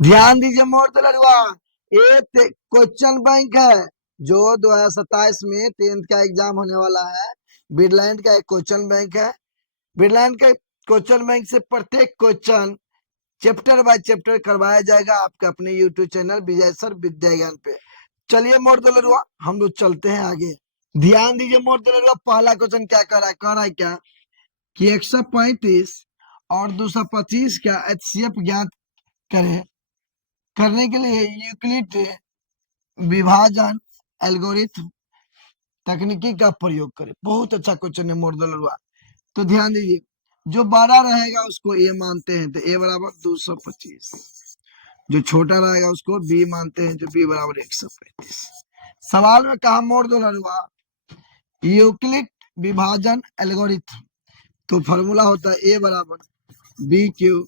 ध्यान दीजिए मोर दुलरुआ, ये क्वेश्चन बैंक है जो 2027 में 10th का एग्जाम होने वाला है। बिरलैंड का एक क्वेश्चन बैंक है। बिरलैंड के क्वेश्चन बैंक से प्रत्येक क्वेश्चन चैप्टर बाय चैप्टर करवाया जाएगा आपके अपने यूट्यूब चैनल विजय सर विद्या ज्ञान पे। चलिए मोर दुलरुआ, हम लोग चलते हैं आगे। ध्यान दीजिए मोर दुलरुआ, पहला क्वेश्चन क्या कह रहा है क्या कि 135 और 225 का एचसीएफ ज्ञात करें। करने के लिए यूक्लिड विभाजन एल्गोरिथम तकनीकी का प्रयोग करें। बहुत अच्छा क्वेश्चन है मोर दुलरुआ। तो ध्यान दीजिए, जो बड़ा रहेगा उसको ए मानते हैं, तो ए बराबर 225। जो छोटा रहेगा उसको बी मानते हैं, जो बी बराबर 135। सवाल में कहा मोर दुलरुआ यूक्लिड विभाजन एल्गोरिथम, तो फॉर्मूला होता है ए बराबर बी क्यू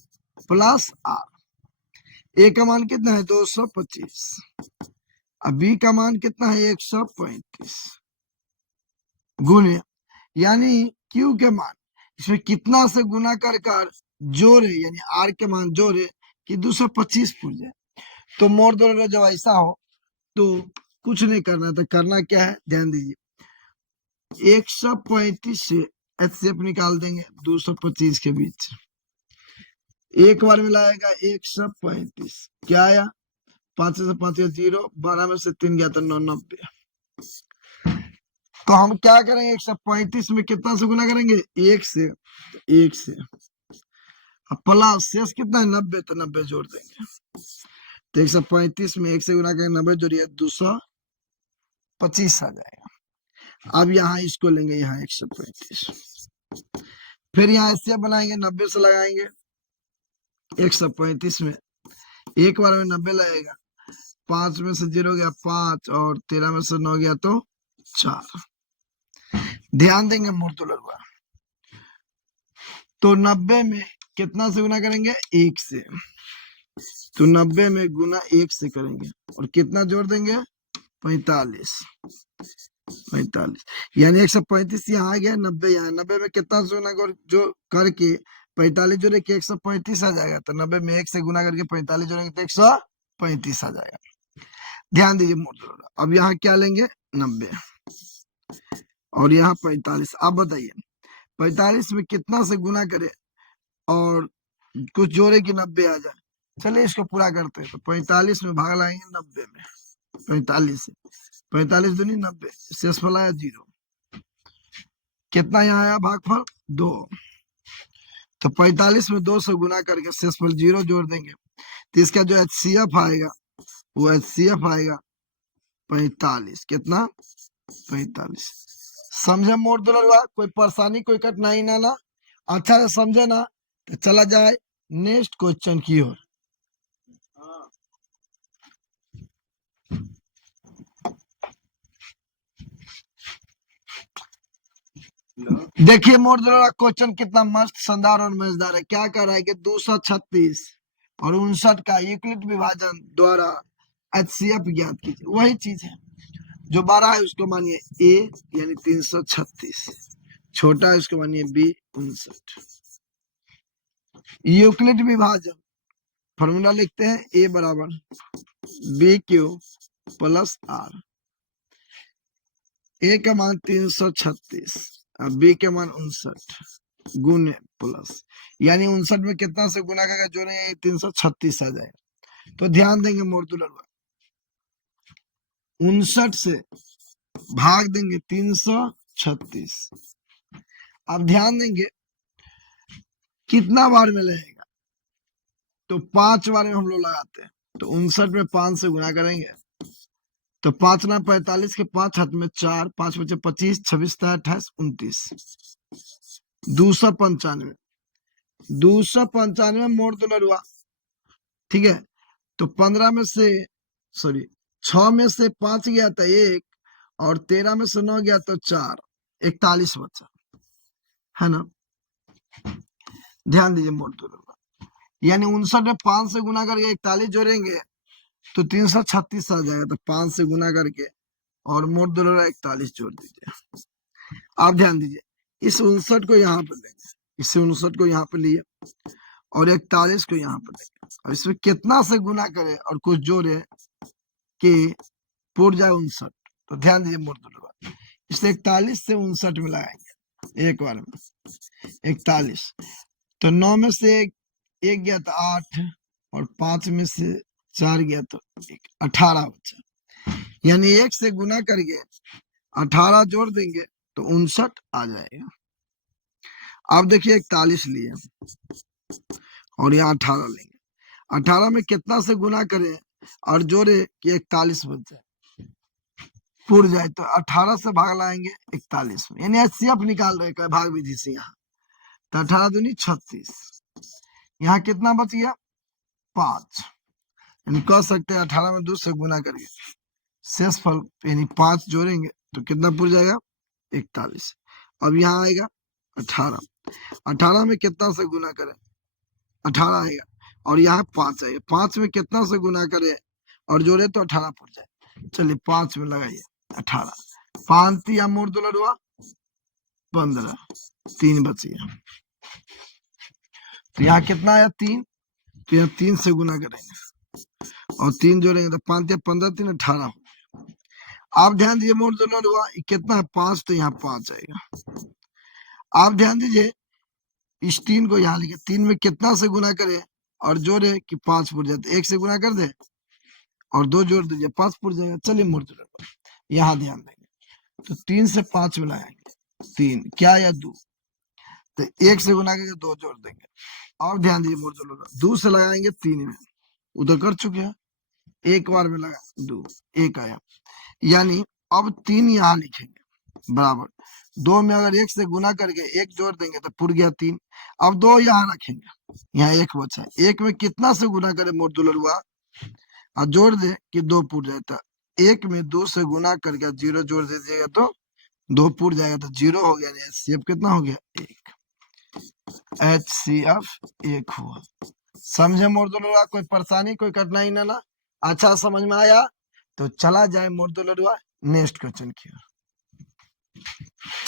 प्लस आर। ए का मान कितना है 225, अब बी का मान कितना है 135 गुने, यानी क्यू के मान इसमें कितना से गुना कर जोड़े, यानी आर के मान जोड़े कि 225 पूछ जाए। तो मोर दोनों जब ऐसा हो तो कुछ नहीं करना, तो करना क्या है ध्यान दीजिए, 135 से एचसीएफ निकाल देंगे 225 के बीच। एक बार मिलाएगा 135, क्या आया 5 से 5 0, 12 में से 3 गया तो 99। तो हम क्या करेंगे 135 में कितना से गुना करेंगे एक से प्लस शेष कितना है 90, तो 90 जोड़ देंगे। तो 135 में 1 से गुना करेंगे 90 जोड़िए 225 आ जाएगा। अब यहाँ इसको लेंगे, यहाँ 135, फिर यहाँ ऐसे बनाएंगे 90 से लगाएंगे 135 में, एक बार में 90 लगेगा, 5 में से 0 गया 5 और 13 में से 9 गया तो 4। ध्यान देंगे मोर दुलरुआ, तो 90 में कितना से गुना करेंगे 1 से, तो 90 में गुना 1 से करेंगे और कितना जोड़ देंगे 45, यानी 135 यहाँ आ गया, 90 यहाँ, 90 में कितना से गुना जो करके 45 जोड़े के 135 आ जाएगा। तो 90 में 1 से गुना करके 45 जोड़ेंगे तो 135 आ जाएगा। ध्यान दीजिए मोर दुलरुआ, अब यहाँ क्या लेंगे 90 और यहाँ 45। आप बताइए 45 में कितना से गुना करे और कुछ जोड़े कि 90 आ जाए। चलिए इसको पूरा करते हैं, तो 45 में भाग लाएंगे 90 में, 45 से 45 दूनी 90, शेषफल आया 0, कितना यहाँ आया भागफल 2। तो 45 में 2 से गुना करके शेषफल 0 जोड़ देंगे, तो इसका जो एचसीएफ आएगा वो एचसीएफ आएगा 45। कितना 45। समझे मोर दुलरुआ, कोई परेशानी कोई कठिनाई ना अच्छा से समझे ना, तो चला जाए नेक्स्ट क्वेश्चन की ओर। देखिए मोर दुलरुआ क्वेश्चन कितना मस्त शानदार और मजेदार है। क्या कह रहा है कि 236 और 59 का यूक्लिड विभाजन द्वारा एचसीएफ ज्ञात कीजिए। वही चीज है, जो बड़ा है उसको मानिए ए यानी 336, छोटा है उसको मानिए बी 59। यूक्लिड विभाजन फॉर्मूला लिखते हैं ए बराबर बी क्यू प्लस आर। ए का मान 336 और बी के मान 59 गुने प्लस, यानी 59 में कितना से गुना करके जोड़ेंगे 336 आ जाएगा। तो ध्यान देंगे मोर दुलरुआ, 59 से भाग देंगे 336। अब ध्यान देंगे कितना बार में लगेगा, तो 5 बार में हम लोग लगाते हैं। तो 59 में 5 से गुना करेंगे, तो 5 ना 45 के 5 हाथ में 4, 5 बचे 25, 26 28 29, 295, 295 मोड़ दुलरुआ, ठीक है। तो 15 में से सॉरी 6 में से 5 गया था 1 और 13 में से 9 गया तो 4, 41 बचा है ना। ध्यान दीजिए मोड़ दुलरुआ, यानी 59 में 5 से गुना करके 41 जोड़ेंगे तो 336 आ जाएगा। तो 5 से गुना करके और मोड़ दुलरुआ 41 जोड़ दीजिए। आप ध्यान दीजिए, इस 59 को यहाँ पे लेंगे, इस 59 को यहाँ पे लिए और 41 को यहाँ पर देंगे। अब इसमें कितना से गुना करे और कुछ जोड़े कि पूर जाए 59। तो ध्यान दीजिए मोड़ इससे 41 से 59 में लगाएंगे एक बार में 41। तो 9 में से एक गया तो 8 और 5 में से 4 गया तो 18 बचा। यानी 1 से गुना करके 18 जोड़ देंगे तो 59 आ जाएगा। अब देखिए 41 लिए और यहाँ 18 लेंगे। 18 में कितना से गुना करें और जोड़े कि 41 बच जाए पूर जाए। तो 18 से भाग लाएंगे 41 में, यानी एचसीएफ निकाल रहे हैं भाग विधि से। यहाँ तो 18 दूनी 36, यहाँ कितना बच गया 5। यानी कह सकते हैं 18 में 2 से गुना करके शेष फल यानी 5 जोड़ेंगे तो कितना पूर जाएगा 41। अब यहाँ आएगा 18 में कितना से गुना करें 18 आएगा और यहाँ 5 आएगा। 5 में कितना से गुना करें और जोड़े तो 18 पूर जाए। चलिए 5 में लगाइए 18, 5 या मोड़ दो लड़ुआ 15, 3 बच गया। तो यहाँ कितना आया 3, तो यहाँ 3 से गुना करेंगे और 3 जोड़ेंगे तो 5 या 15, 3 18। आप ध्यान दीजिए मोड़ दो लड़ुआ कितना है 5, तो यहाँ 5 आएगा। आप ध्यान दीजिए इस 3 को यहाँ लिखे, 3 में कितना से गुना करे और जोड़े कि 5 पुर जाए। 1 से गुना कर दे और 2 जोड़ दीजिए 5 पुर जाएगा। चलिए मोड़ दो लड़ुआ यहाँ ध्यान देंगे तो 3 से 5 मिलाएंगे 3 क्या या 2, तो 1 से गुना करके 2 जोड़ देंगे। और ध्यान दीजिए मोड़ दो लड़ुआ 2 से लगाएंगे 3 में, उधर कर चुके हैं एक बार में लगा 2 1 आया। यानी अब 3 यहाँ लिखेंगे बराबर 2 में अगर 1 से गुना करके 1 जोड़ देंगे तो पुर गया 3। अब 2 यहाँ रखेंगे, यहाँ 1 बचा। 1 में कितना से गुना करे मोड़ दो लड़ुआ और जोड़ दे कि 2 पुर जाए। तो 1 में 2 से गुना करके 0 जोड़ दे दिएगा तो 2 पुर जाएगा तो 0 हो गया। एचसीएफ कितना हो गया 1। एचसीएफ 1 हुआ। समझे मोड़ दो लड़ुआ, कोई परेशानी कोई कठिनाई ना अच्छा समझ में आया तो चला जाए मोड़ दो लड़ुआ नेक्स्ट क्वेश्चन की ओर।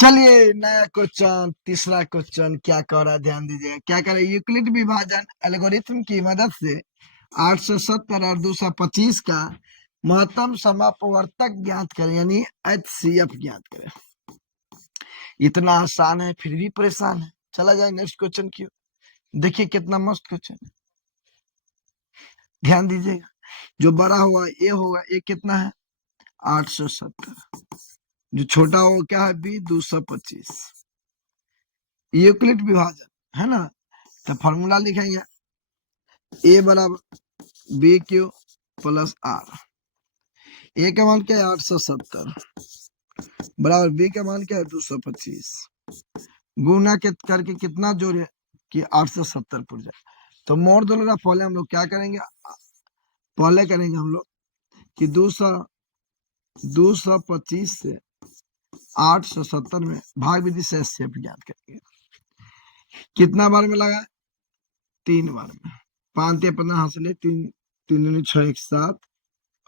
चलिए नया क्वेश्चन, तीसरा क्वेश्चन क्या कर रहा है ध्यान दीजिएगा। क्या करे यूक्लिड विभाजन एल्गोरिथम की मदद से 870 और 225 का महत्तम समापवर्तक ज्ञात करें, यानी एचसीएफ ज्ञात करें। इतना आसान है फिर भी परेशान है। चला जाए नेक्स्ट क्वेश्चन की ओर। देखिए कितना मस्त क्वेश्चन है, ध्यान दीजिएगा। जो बड़ा हुआ ए होगा, ए कितना है 870, जो छोटा हो क्या है बी 225। यूक्लिड विभाजन है ना, तो फॉर्मूला लिखेंगे ए बराबर बी क्यू प्लस आर। ए का मान क्या है 870 बराबर बी का मान क्या है 225। गुना के करके कितना जोड़े कि 870 पुर जाए। तो मोड़ दो लगा पहले हम लोग क्या करेंगे, पहले करेंगे हम लोग कि 225 से 870 में भाग विधि से एचसीएफ ज्ञात करेंगे। कितना बार में लगा 3 बार में। 5 या 15 हासिल 3 3 6 1 7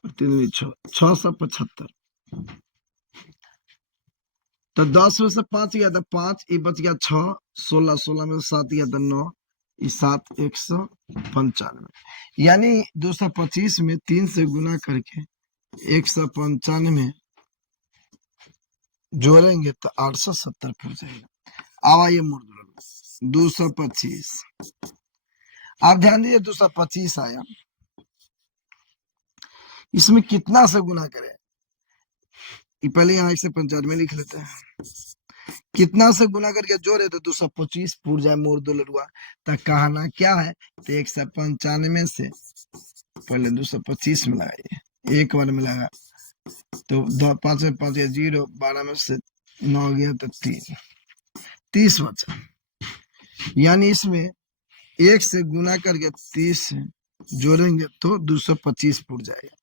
और 3 6 675। तो 10 में से 5 गया था 5, ये बच गया 6, 16 16 में से 7 गया था 9, ये 7 195। यानी 225 में 3 से गुना करके 195 जोड़ेंगे तो 870 पुर जाएगा। अब आइए मोड़ दो 225। आप ध्यान दीजिए 225 आया, इसमें कितना से गुना करें, पहले यहाँ 195 लिख लेते हैं। कितना से गुना करके जोड़े तो 225 पूर जाए मोड़ दो लड़ुआ। तो कहना क्या है तो 195 से पहले 225 में लगाइए, एक बार में लगा तो 5 में 5 गया 0, 12 में से 9 गया तो 3, 30 बचा। यानी इसमें 1 से गुना करके 30 जोड़ेंगे तो 225 पुर जाएगा।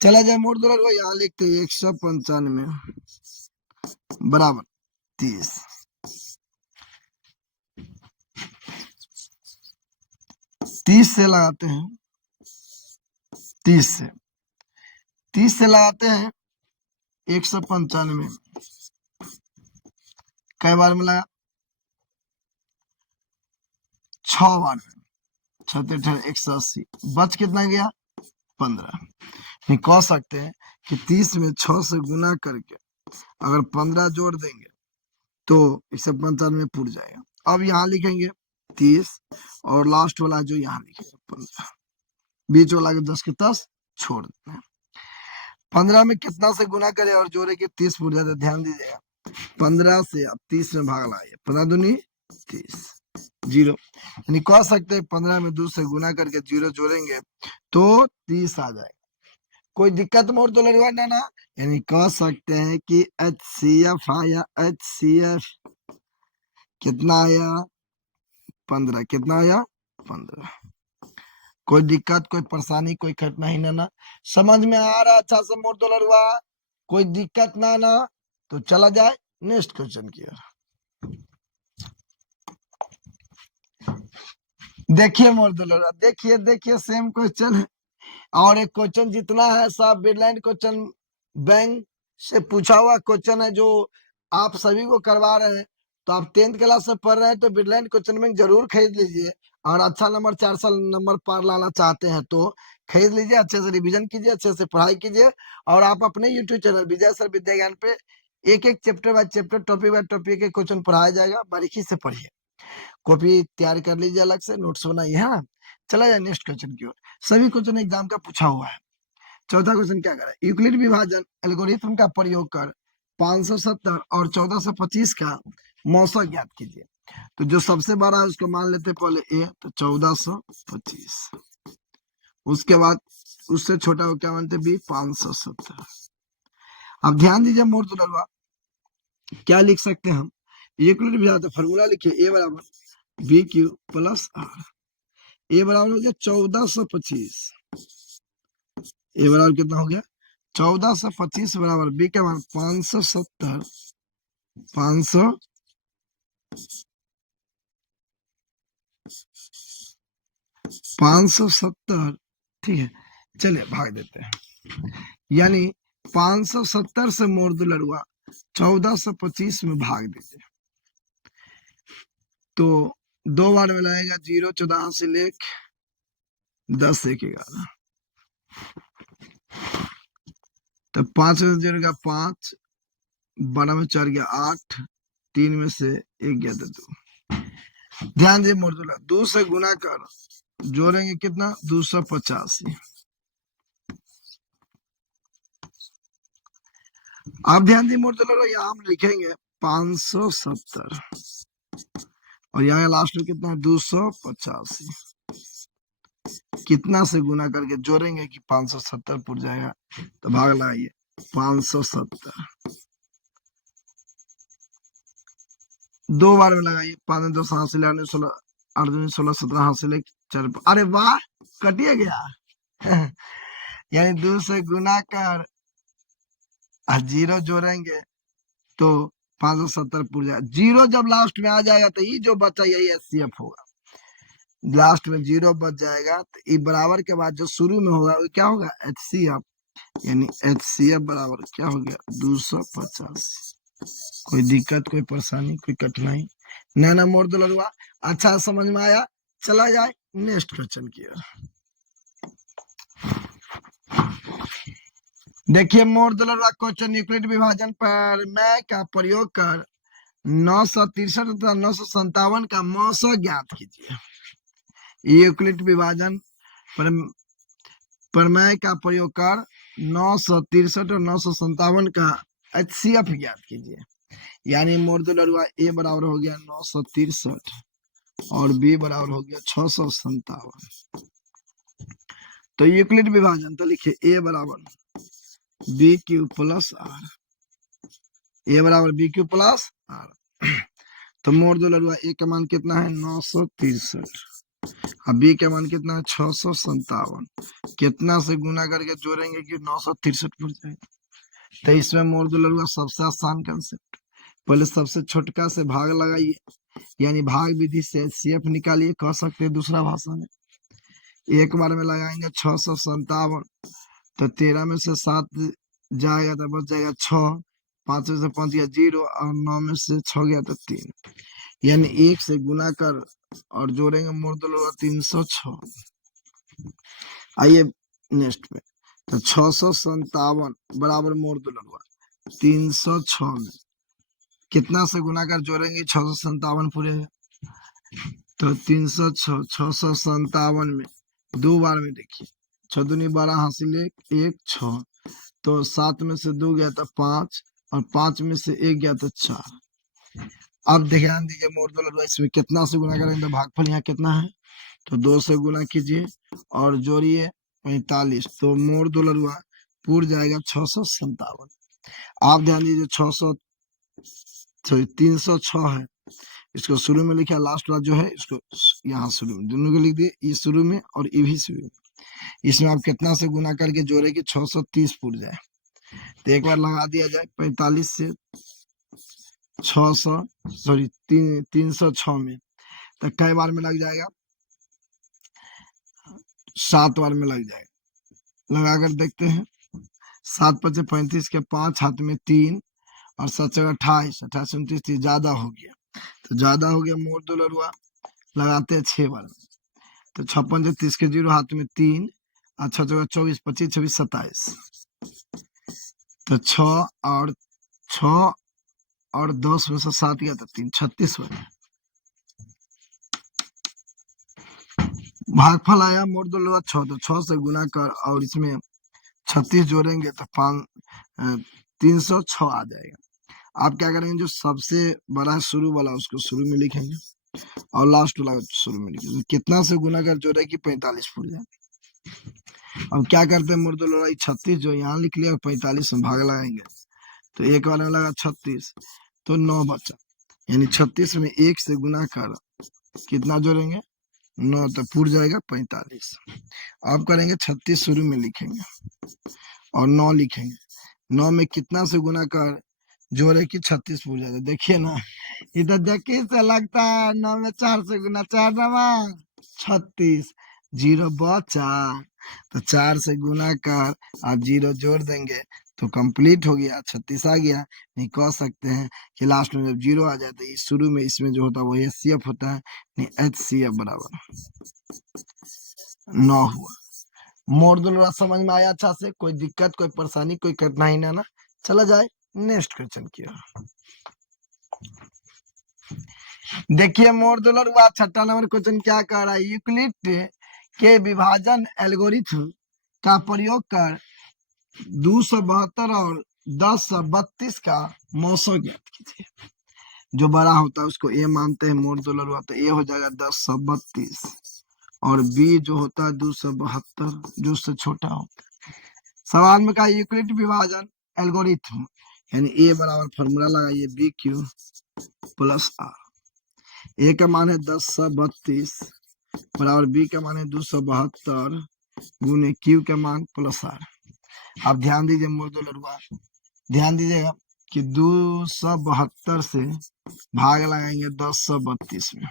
चला जाए मोड़ दो लड़ुआ, यहाँ लिखते 195 बराबर 30। 30 से लगाते हैं 30 से लगाते हैं 195 कई बार में लगा 6 बार में। 6 180, बच कितना गया 15। कह सकते हैं कि 30 में 6 से गुना करके अगर 15 जोड़ देंगे तो 195 पूर जाएगा। अब यहाँ लिखेंगे 30 और लास्ट वाला जो यहाँ लिखेंगे 15, बीच वाला के 10 के 10 छोड़ देते हैं। 15 में कितना से गुना करे और जोड़े के 30 पूर जाते, ध्यान दीजिएगा। 15 से अब 30 में भाग लाइए, 15 दूनी 30, जीरो। यानी कह सकते हैं 15 में 2 से गुना करके जीरो जोड़ेंगे तो 30 आ जाएगा। कोई दिक्कत मोड़ तो लड़वा ना, यानी कह सकते हैं कि HCF आया, HCF कितना आया 15, कितना आया 15। कोई दिक्कत कोई परेशानी कोई कठिनाई ना, समझ में आ रहा अच्छा से मोड़ तो लड़वा, कोई दिक्कत ना तो चला जाए नेक्स्ट क्वेश्चन की ओर। देखिए मोड़ तो लड़वा, देखिए सेम क्वेश्चन है और एक क्वेश्चन जितना है सब बिडलाइन क्वेश्चन बैंक से पूछा हुआ क्वेश्चन है जो आप सभी को करवा रहे हैं। तो आप 10th क्लास से पढ़ रहे हैं तो बिडलाइन क्वेश्चन बैंक जरूर खरीद लीजिए और अच्छा नंबर 4 साल नंबर पार लाना चाहते हैं तो खरीद लीजिए, अच्छे से रिवीजन कीजिए, अच्छे से पढ़ाई कीजिए और आप अपने यूट्यूब चैनल विजय सर विद्या ज्ञान पे एक एक chapter by chapter topic by topic के क्वेश्चन पढ़ाया जाएगा, बारीकी से पढ़िए, कॉपी तैयार कर लीजिए, अलग से नोट्स बनाइए, है ना। चला जाए नेक्स्ट क्वेश्चन की ओर। सभी क्वेश्चन एग्जाम का पूछा हुआ है। चौथा क्वेश्चन क्या करें, यूक्लिड विभाजन एल्गोरिथम का प्रयोग कर 570 और 1425 का मौसा ज्ञात कीजिए। तो जो सबसे बड़ा है उसको मान लेते पहले ए, तो 1425, उसके बाद उससे छोटा को क्या मानते बी 570। अब ध्यान दीजिए मोड़ तो डलवा क्या लिख सकते हैं हम, यूक्लिड विभाजन फॉर्मूला लिखिए, ए बराबर बी क्यू प्लस आर, ए बराबर हो गया 1425, ए बराबर कितना हो गया 1425 बराबर बी के मान 570, 570, ठीक है। चलिए भाग देते हैं, यानी 570 से मोड़ दो लड़ुआ 1425 में भाग दीजिए तो 2 बार में लगेगा 0, 14 हासिल 1, 10 1 11, तो 5 में से जोड़ेगा 5, 12 में 4 गया 8, 3 में से 1 गया तो 2। ध्यान दीजिए मोड़ दो 2 से गुना कर जोड़ेंगे कितना 285। आप ध्यान दी मोड़ तो यहाँ हम लिखेंगे 570 और यहाँ लास्ट में कितना 285, कितना से गुना करके जोड़ेंगे कि 570 पुर जाएगा, तो भाग लगाइए 570, 2 बार में लगाइए, 5 2 हासिल 8 16 8 2 16 17 हासिल 4, अरे वाह कटिए गया यानी 2 से गुना कर 0 जोड़ेंगे तो 570 पुर जाएगा। 0 जब लास्ट में आ जाएगा तो ये जो बचा यही HCF होगा, लास्ट में 0 बच जाएगा तो ये बराबर के बाद जो शुरू में होगा वो क्या होगा HCF, यानी HCF बराबर क्या हो गया 285। कोई दिक्कत कोई परेशानी कोई कठिनाई ना मोड़ दो लड़ुआ, अच्छा समझ में आया। चला जाए नेक्स्ट क्वेश्चन की ओर। देखिए मोड़ दो लड़ुआ क्वेश्चन, यूक्लिड विभाजन पर मैं का प्रयोग कर 963 तथा 957 का मौसा ज्ञात कीजिए। यूक्लिड विभाजन प्रमेय का प्रयोग कर 963 और 957 का HCF ज्ञात कीजिए। यानी मोड़ दो लड़ुआ ए बराबर हो गया 963 और बी बराबर हो गया 657। तो यूक्लिड विभाजन तो लिखिए ए बराबर बी क्यू प्लस आर, ए बराबर बी क्यू प्लस आर। तो मोड़ दो लड़ुआ ए का मान कितना है 963 और बी का मान कितना है 657, कितना से गुना करके जोड़ेंगे कि 963 पुर जाएगा। तो इसमें मोड़ दो लड़ुआ सबसे आसान कंसेप्ट, पहले सबसे छोटका से भाग लगाइए, यानी भाग विधि से HCF निकालिए, कह सकते हैं दूसरा भाषा में। एक बार में लगाएंगे 657, तो 13 में से 7 जाएगा तो बच जाएगा 6, 5 में से 5 गया 0 और 9 में से 6 गया तो 3। यानी 1 से गुना कर और जोड़ेंगे मोड़ होगा 306। आइए नेक्स्ट पे, तो 657 बराबर मोड़ हुआ 306 में कितना से गुना कर जोड़ेंगे 657 पूरे, तो 306 657 में 2 बार में देखिए 6 दूनी 12 हासिल 1 6, तो 7 में से 2 गया था 5 और 5 में से 1 गया था 4। अब ध्यान दीजिए मोड़ हुआ इसमें कितना से गुना करेंगे, तो भागफल यहाँ कितना है, तो 2 से गुना कीजिए और जोड़िए 45, तो मोड़ हुआ पूर जाएगा 657। आप ध्यान दीजिए 306 है, इसको शुरू में लिखा, लास्ट वाला जो है इसको यहाँ शुरू में, दोनों को लिख दिए, ये शुरू में और ये भी शुरू में। इसमें आप कितना से गुना करके जोड़े कि 630 पूर जाए, तो एक बार लगा दिया जाए 45 से 306 में, तो कई बार में लग जाएगा, 7 बार में लग जाएगा। लगाकर देखते हैं, 7 5 35 के 5 हाथ में 3 और 7 28 28 29 30, ज्यादा हो गया, तो ज्यादा हो गया मोड़ हुआ, लगाते हैं 6 बार में, तो 56 30 के 0 हाथ में 3 और 6 24 25 26 27, तो 6 और 10 में से 7 गया तो 3 36 बार। भागफल आया मोड़ हुआ 6, तो 6 से गुना कर और इसमें 36 जोड़ेंगे तो 306 आ जाएगा। आप क्या करेंगे, जो सबसे बड़ा शुरू वाला उसको शुरू में लिखेंगे और लास्ट वाला शुरू में लिखेंगे, कितना से गुना कर जोड़े कि 45 फुट जाए। अब क्या करते हैं, मुर्द लड़ाई 36 जो यहाँ लिख लिया 45 में भाग लगाएंगे, तो एक बार में लगा 36, तो 9 बचा, यानी 36 में 1 से गुना कर कितना जोड़ेंगे 9, तो पूर जाएगा 45। अब करेंगे 36 शुरू में लिखेंगे और 9 लिखेंगे, 9 में कितना से गुना कर जोड़े कि 36 पूर जाएगा। देखिए ना, इधर देखिए से लगता है 9 में 4 से गुना 4 नमा 36, 0 बचा, तो 4 से गुना कर और 0 जोड़ देंगे तो कंप्लीट हो गया, 36 आ गया। नहीं कह सकते हैं कि लास्ट में जब 0 आ जाए तो इस शुरू में इसमें जो होता है वो HCF होता है, नहीं HCF बराबर 9 हुआ। मोड़ दुलरा समझ में आया अच्छा से, कोई दिक्कत कोई परेशानी कोई कठिनाई ना चला जाए नेक्स्ट क्वेश्चन की ओर। देखिए मोड़ दुलरा 6ठा नंबर क्वेश्चन क्या कह रहा है, यूक्लिड के विभाजन एल्गोरिथम का प्रयोग कर 272 और 1032 का मौसो ज्ञात कीजिए। जो बड़ा होता है उसको ए मानते हैं मोड़ दुलरा, तो ए हो जाएगा 1032 और बी जो होता है 272 जो उससे छोटा होता है। सवाल में कहा यूक्लिड विभाजन एल्गोरिथम, यानी ए बराबर फॉर्मूला लगाइए बी क्यू प्लस आर, ए का मान है 1032 बराबर बी का मान है 272 गुने क्यू का मान प्लस आर। आप ध्यान दीजिए मुर्दुलरुआ, ध्यान दीजिएगा कि 272 से भाग लगाएंगे 1032 में,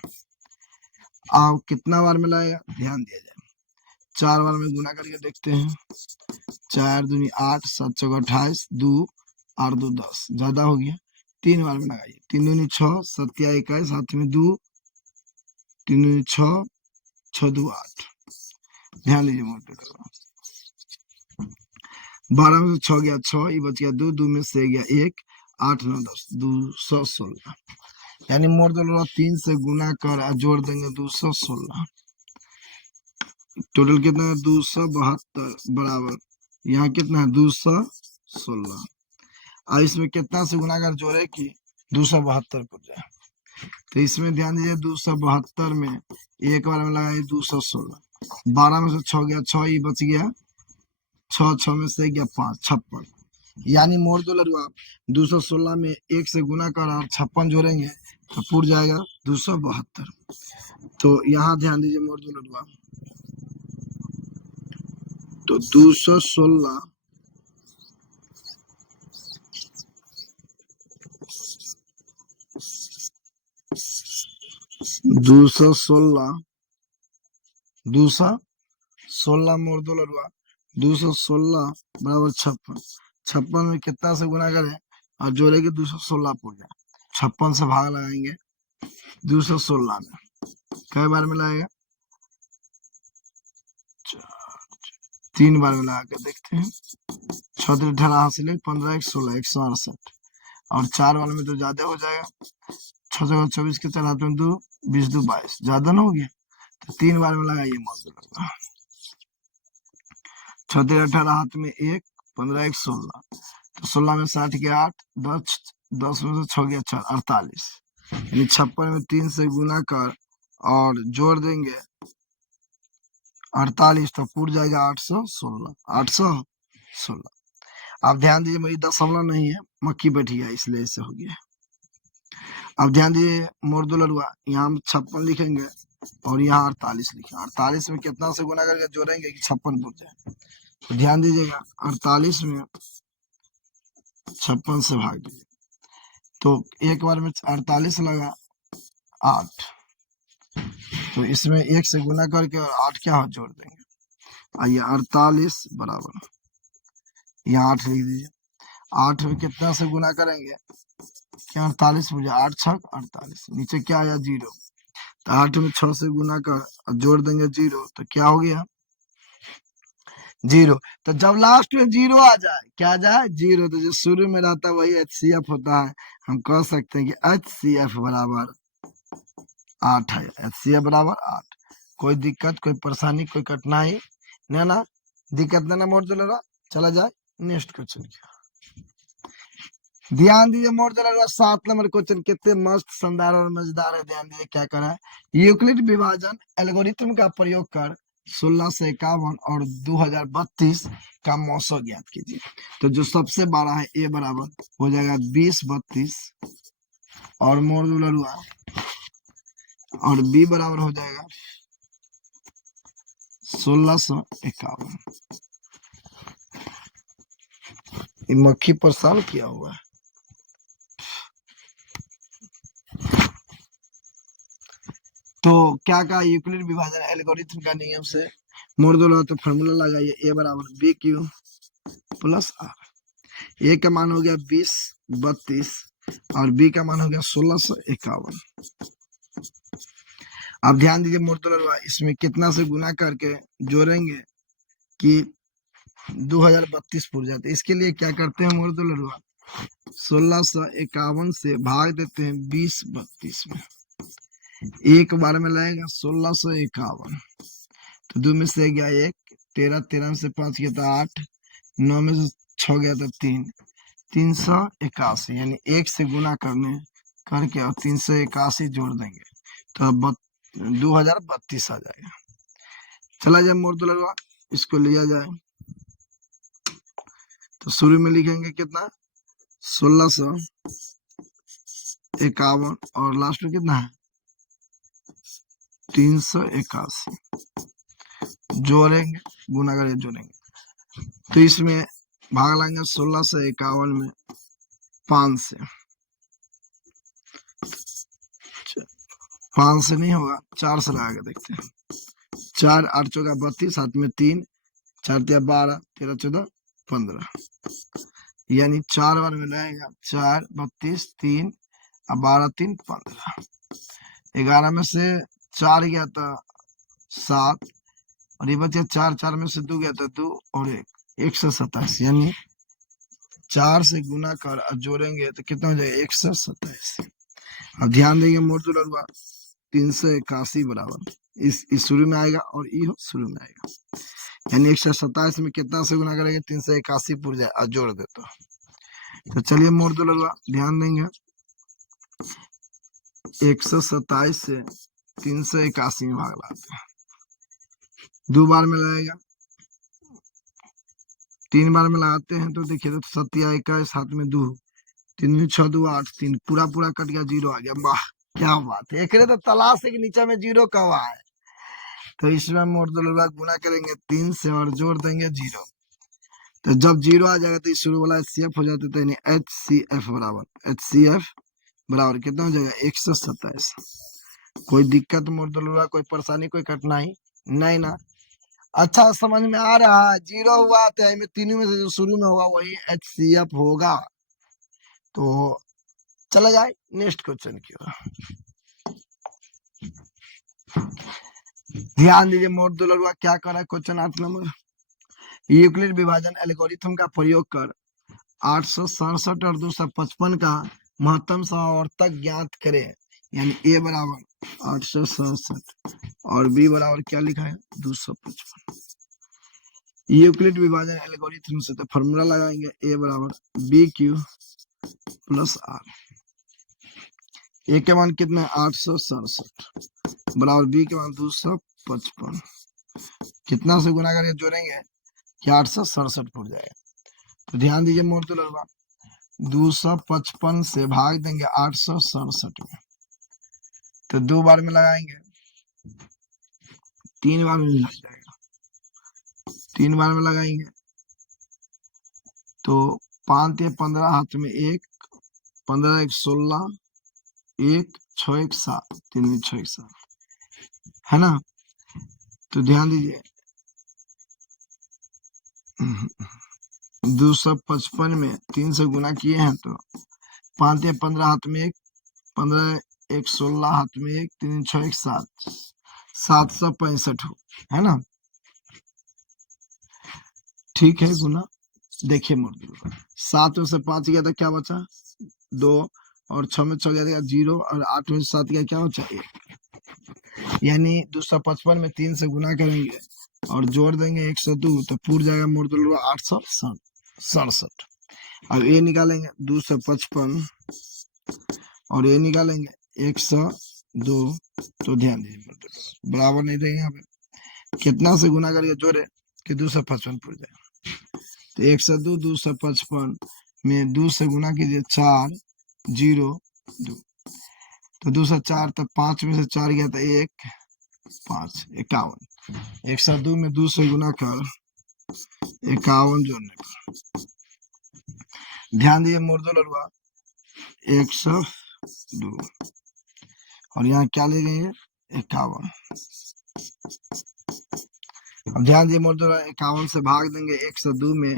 आप कितना बार में लगेगा ध्यान दिया जाए, 4 बार में गुना करके देखते हैं, 4 दूनी 8 7 चौक 28 2 8 2 10, ज्यादा हो गया, 3 बार में लगाइए, 3 दूनी 6 7 21 हाथ में 2 3 दूनी 6 6 2 8, ध्यान दीजिए मुर्दुलरुआ, 12 में से 6 गया 6, ये बच गया 2 2 में से गया 1 8 9 10 216, यानी मोड़ दो 3 से गुना कर जोड़ देंगे 216, टोटल कितना है 272 बराबर यहाँ कितना है 216, और इसमें कितना से गुना कर जोड़े कि 272 को जाए, तो इसमें ध्यान दीजिए 272 में एक बार में लगाइए 216, 12 में से 6 गया 6, ये बच गया 6 6 में से गया 5 56, यानी मोड़ दो लड़ुआ 216 में 1 से गुना कर और 56 जोड़ेंगे तो पूर जाएगा 272। तो यहाँ ध्यान दीजिए मोड़ दो लड़ुआ, तो 216 मोड़ दो लड़ुआ 216 बराबर 56, 56 में कितना से गुना करें और जोड़ेंगे 216 पूर जाए, 56 से भाग लगाएंगे 216 में कई बार में लाएगा? 3 बार में लगा के देखते हैं। 6 18 हासिल 15 1 16 168 और 4 वाले में तो ज्यादा हो जाएगा। 6 24 के 4 हाथ में 2 20 2 22 ज्यादा ना हो गया? तो 3 बार में लगाइए मॉड्यूलर। 6 18 हाथ में 1 15 1 16 तो 16 में 60 के 8 10 में से 6 गया 4 48 यानी 56 में 3 से गुना कर और जोड़ देंगे 48 तो पूर जाएगा 816 816। आप ध्यान दीजिए मेरी दशमलव नहीं है, मक्खी बैठी है इसलिए ऐसे हो गया। अब ध्यान दीजिए मॉड्यूलर हुआ, यहाँ हम 56 लिखेंगे और यहाँ 48 लिखेंगे। 48 में कितना से गुना करके जोड़ेंगे कि 56 पूर जाए? तो ध्यान दीजिएगा 48 में 56 से भाग दीजिए तो एक बार में 48 लगा 8 तो इसमें 1 से गुना करके और 8 क्या जोड़ देंगे। आइए 48 बराबर यहाँ 8 लिख दीजिए। 8 में कितना से गुना करेंगे क्या 48 मुझे 8 छक 48 नीचे क्या आया 0 तो 8 में 6 से गुना कर जोड़ देंगे 0 तो क्या हो गया 0। तो जब लास्ट में 0 आ जाए क्या आ जाए 0 तो जो शुरू में रहता है वही HCF होता है। हम कह सकते हैं कि HCF बराबर 8 है। HCF बराबर 8। कोई दिक्कत कोई परेशानी कोई कठिनाई ना ना दिक्कत ना मॉड्यूलर चला जाए नेक्स्ट क्वेश्चन। ध्यान दीजिए मॉड्यूलर 7 नंबर क्वेश्चन कितने मस्त शानदार और मजेदार है। ध्यान दीजिए क्या करा है, यूक्लिड विभाजन एल्गोरिथम का प्रयोग कर 1651 और 2032 का मौसम ज्ञात कीजिए। तो जो सबसे बड़ा है ए बराबर हो जाएगा 20 32 और मॉड्यूलर हुआ और बी बराबर हो जाएगा 1651। मक्खी परेशान किया हुआ है। तो क्या कहा यूक्लिड विभाजन एल्गोरिथम का नियम से मॉड्यूलर तो फार्मूला लगाइए ए बराबर बी क्यू प्लस आर। ए का मान हो गया 20 32 और बी का मान हो गया 1651। अब ध्यान दीजिए मॉड्यूलर इसमें कितना से गुना करके जोड़ेंगे कि 2032 पूर जाते। इसके लिए क्या करते हैं मॉड्यूलर 1651 से भाग देते हैं 20 32 में। एक बार में लगेगा 1651 तो 2 में से गया 1 13 13 में से 5 गया था 8 9 में से 6 गया था 3 381 यानी 1 से गुना करके और 381 जोड़ देंगे तो 2032 आ जाएगा। चला जाए मॉड्यूलर इसको लिया जाए तो शुरू में लिखेंगे कितना 1651 और लास्ट में कितना है 381 जोड़ेंगे गुना करके जोड़ेंगे तो इसमें भाग लाएंगे 1651 में 5 से 5 से नहीं होगा 4 से लगा के देखते हैं। 4 8 चौका 32 7 में 3 4 3 12 13 14 15 यानी 4 बार में लगेगा 4 32 3 12 3 15 11 में से 4 गया था 7 और ये बचा 4 4 में से 2 गया था 2 और 127 यानी 4 से गुना कर जोड़ेंगे तो कितना हो जाएगा 127। अब ध्यान देंगे मॉड्यूलर हुआ 381 बराबर इस शुरू में आएगा और ये शुरू में आएगा यानी 127 में कितना से गुना करेंगे 381 पूर जाए और जोड़ दे तो चलिए मॉड्यूलर हुआ ध्यान देंगे 127 से 381 में भाग लाते हैं 2 बार में लगेगा 3 बार में लगाते हैं तो देखिए तो 7 21 7 में 2 3 में 6 2 8 3 पूरा पूरा कट गया 0 आ गया। वाह क्या बात है, एक तो तलाश है कि नीचे में 0 कब आए। तो इसमें मॉड्यूलर गुना करेंगे 3 से और जोड़ देंगे 0 तो जब 0 आ जाएगा तो शुरू वाला HCF हो जाता है तो HCF बराबर कितना हो जाएगा 127। कोई दिक्कत मॉड्यूलर कोई परेशानी कोई कठिनाई नहीं ना। अच्छा समझ में आ रहा है 0 हुआ तो तीनों में से जो शुरू में होगा वही HCF होगा। तो चला जाए नेक्स्ट क्वेश्चन की ओर। ध्यान दीजिए मोर दुलरुआ क्या कर रहा है क्वेश्चन 8 नंबर। यूक्लिड विभाजन एल्गोरिथम का प्रयोग कर 867 और 255 का महत्तम समावर्तक ज्ञात करें। यानी ए बराबर 867 और बी बराबर क्या लिखा है 255। यूक्लिड विभाजन एल्गोरिथम से तो फॉर्मूला लगाएंगे ए बराबर बी क्यू प्लस आर। ए के मान कितना है 867 बराबर बी के मान 255। कितना से गुना करके जोड़ेंगे कि 867 फुट जाएगा। तो ध्यान दीजिए मोर दुलरुआ 255 से भाग देंगे 867 में, तो 2 बार में लगाएंगे, 3 बार में लग जाएगा। 3 बार में लगाएंगे तो 5 या 15 हाथ में 1, 15 1 16, 1 6 1 7, 3 6 1 7 है ना। तो ध्यान दीजिए 255 में 3 से गुना किए हैं तो 5 या 15 हाथ में 1, 15 1 16 हाथ में 1, 3 6 1 7, 765 हो, है ना। ठीक है गुना। देखिए मोर 7 में से 5 गया था क्या बचा 2, और 6 में 6 गया था 0, और 8 में 7 गया क्या बचा 1। यानी 255 में 3 से गुना करेंगे और जोड़ देंगे 102, तो पूर जाएगा मोर 867। अब ये निकालेंगे 255 और ये निकालेंगे 102। तो ध्यान दीजिए बराबर नहीं देंगे यहाँ पे, कितना से गुना करिए जोड़े कि 255 पूर जाए। तो 102 255 में 2 से गुना कीजिए 4 0 2, तो 2 से 4, तो 5 में से 4 गया था 1 5 51। 102 में 2 से गुना कर 51 जोड़ने पर ध्यान दीजिए मोर दुलरुआ 102 और यहाँ क्या ले गए 51। अब ध्यान दीजिए मोर दुलरुआ 51 से भाग देंगे 102 में,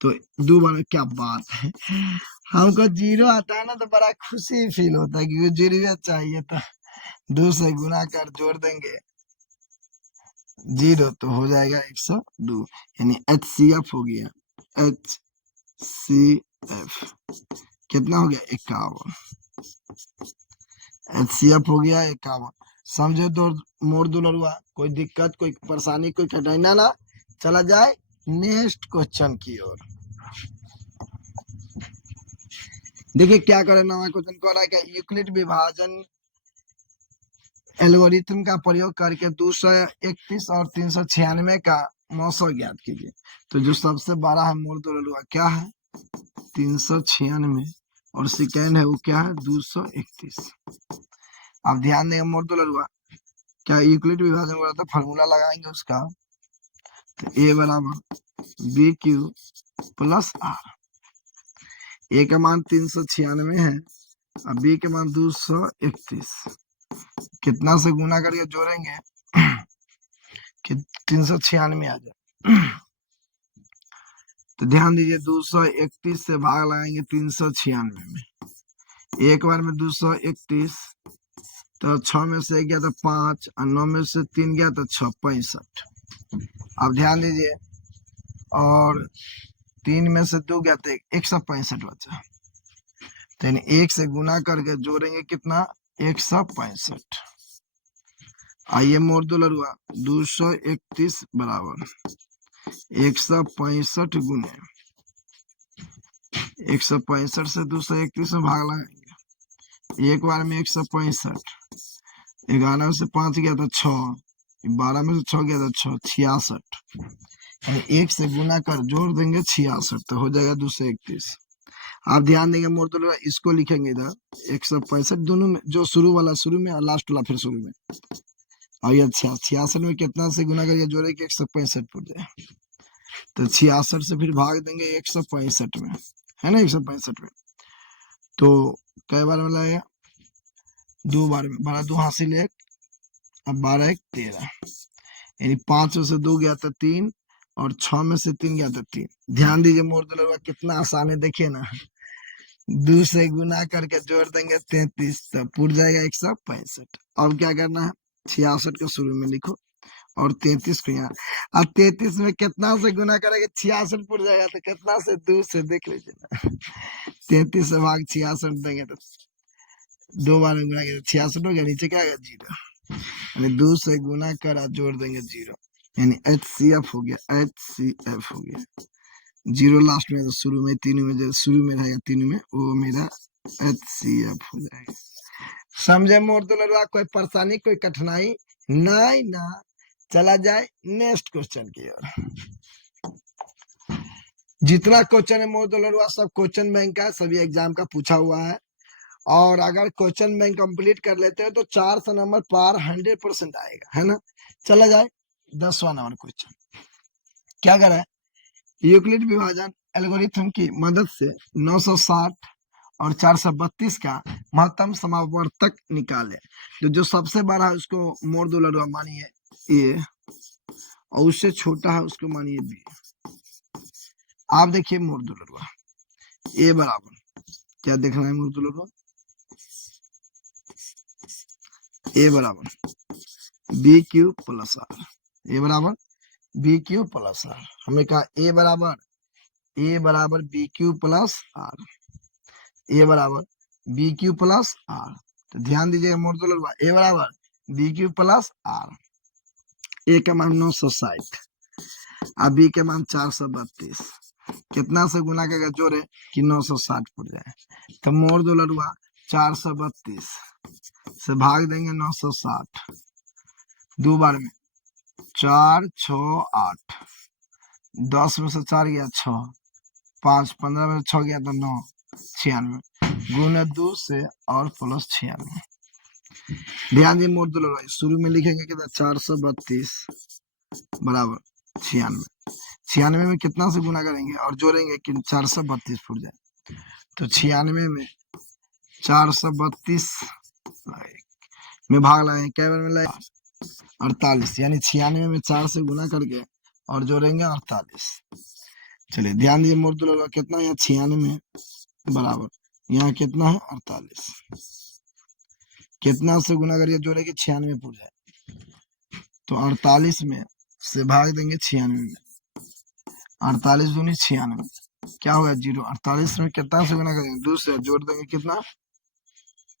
तो 2 बार में क्या बात है, हमको 0 आता है ना तो बड़ा खुशी फील होता है क्योंकि 0 चाहिए था। 2 से गुना कर जोड़ देंगे 0, तो हो जाएगा 102, यानी HCF हो गया। HCF कितना हो गया 51। HCF हो गया 51। समझे तो मोर दुलरुआ, कोई दिक्कत कोई परेशानी कोई कठिनाई ना चला जाए नेक्स्ट क्वेश्चन की ओर। देखिए क्या करे नवा क्वेश्चन कह रहा है कि यूक्लिड विभाजन एल्गोरिथम का प्रयोग करके 231 और 396 का मौसा ज्ञात कीजिए। तो जो सबसे बड़ा है मोर दुलरुआ क्या है 396 और सेकेंड है वो क्या है 231। अब ध्यान देंगे मोर दुलरुआ क्या यूक्लिड विभाजन बोला था फॉर्मूला लगाएंगे उसका, तो ए बराबर बी क्यू प्लस आर। ए का मान 396 है और बी के मान 231। कितना से गुना करके जोड़ेंगे कि 396 आ जाए। तो ध्यान दीजिए 231 से भाग लगाएंगे 396 में, एक बार में 231, तो 6 में से गया था 5 और 9 में से 3 गया तो 6 65। अब ध्यान दीजिए और 3 में से 2 गया तो 165 बचा, तो 1 से गुना करके जोड़ेंगे कितना 165। आइए मोर दुलरुआ 231 बराबर 165 गुने 165 से 231 में भाग लगाएंगे, एक बार में 165, 11 में से 5 गया था 6, 12 में से 6 गया था 6 66, यानी 1 से गुना कर जोड़ देंगे 66, तो हो जाएगा 231। आप ध्यान देंगे मोर दुलरुआ इसको लिखेंगे इधर 165 दोनों में, जो शुरू वाला शुरू में और लास्ट वाला फिर शुरू में, और ये 66 में कितना से गुना करके जोड़े कि 165 पूछ जाए, तो 66 से फिर भाग देंगे 165 में, है ना 165 में, तो कई बार में लगेगा 2 बार में, 12 2 हासिल 1, अब 12 1 13, यानी 5 में से 2 गया था 3 और 6 में से 3 गया था 3। ध्यान दीजिए मोर दुलरुआ कितना आसान है देखिए ना, दो से गुना करके जोड़ देंगे 33, तो पूर जाएगा 165। अब क्या करना है, 66 को शुरू में लिखो और 33 को यहाँ। अब 33 में कितना से गुना करेंगे 66 पूर जाएगा, तो कितना से, 2 से, देख लीजिए ना। 33 से भाग 66 देंगे तो 2 बार में गुना करेंगे 66 हो गया, नीचे क्या आएगा 0, यानी 2 से गुना करा जोड़ देंगे 0, यानी HCF हो गया, HCF हो गया। 0 लास्ट में, तो शुरू में, तीनों में, जो शुरू में रहेगा तीनों में, वो मेरा HCF हो जाएगा। समझे मोर दुलरवा, कोई परेशानी कोई कठिनाई नहीं ना। चला जाए नेक्स्ट क्वेश्चन की ओर। जितना क्वेश्चन है मोर दुलरवा सब क्वेश्चन बैंक का, सभी एग्जाम का पूछा हुआ है। और अगर क्वेश्चन बैंक कंप्लीट कर लेते हैं तो 400 नंबर पार 100% आएगा, है ना। चला जाए 10वां नंबर क्वेश्चन। क्या कर रहा है, यूक्लिड विभाजन एल्गोरिथम की मदद से 960 और 432 का महत्तम समावर्तक निकाले। तो जो सबसे बड़ा है उसको मोर दुलरवा मानिए ए, और उससे छोटा है उसको मानिए बी। आप देखिए मोर दुलरवा, ए बराबर क्या देखना है मोर दुलरवा, ए बराबर बी क्यू प्लस आर, ए बराबर बी क्यू प्लस आर। हमने कहा ए बराबर बी क्यू प्लस आर, ए बराबर बी क्यू प्लस आर। तो ध्यान दीजिएगा मोर दुलरवा, ए बराबर बी क्यू प्लस आर। ए का मान 960 और बी के मान 432, कितना से गुना करके जोड़े कि 960 पड़ जाए। तो मोर दुलरवा 432 से भाग देंगे 960, 2 बार में 4 6 8, 10 में से 4 गया 6, 5 15 में 6 गया तो 9, 96 गुना 2 से और प्लस 96। ध्यान दिए मोर दुलरवा, शुरू में लिखेंगे कितना 432 बराबर 96, 96 में कितना से गुना करेंगे और जोड़ेंगे कि 432 फुट जाए। तो 96 में 432 में भाग लगाएंगे, क्या बार में लगे 48, यानी 96 में 4 से गुना करके और जोड़ेंगे 48। चलिए ध्यान दिए मोर दुलरवा, कितना है 96 बराबर यहाँ कितना है 48, कितना से गुना करिए जोड़ेंगे 96 फुट जाए। तो 48 में से भाग देंगे 96 में, 48 दूनी 96, क्या होगा 0। 48 में कितना से गुना करेंगे 2 से, जोड़ देंगे कितना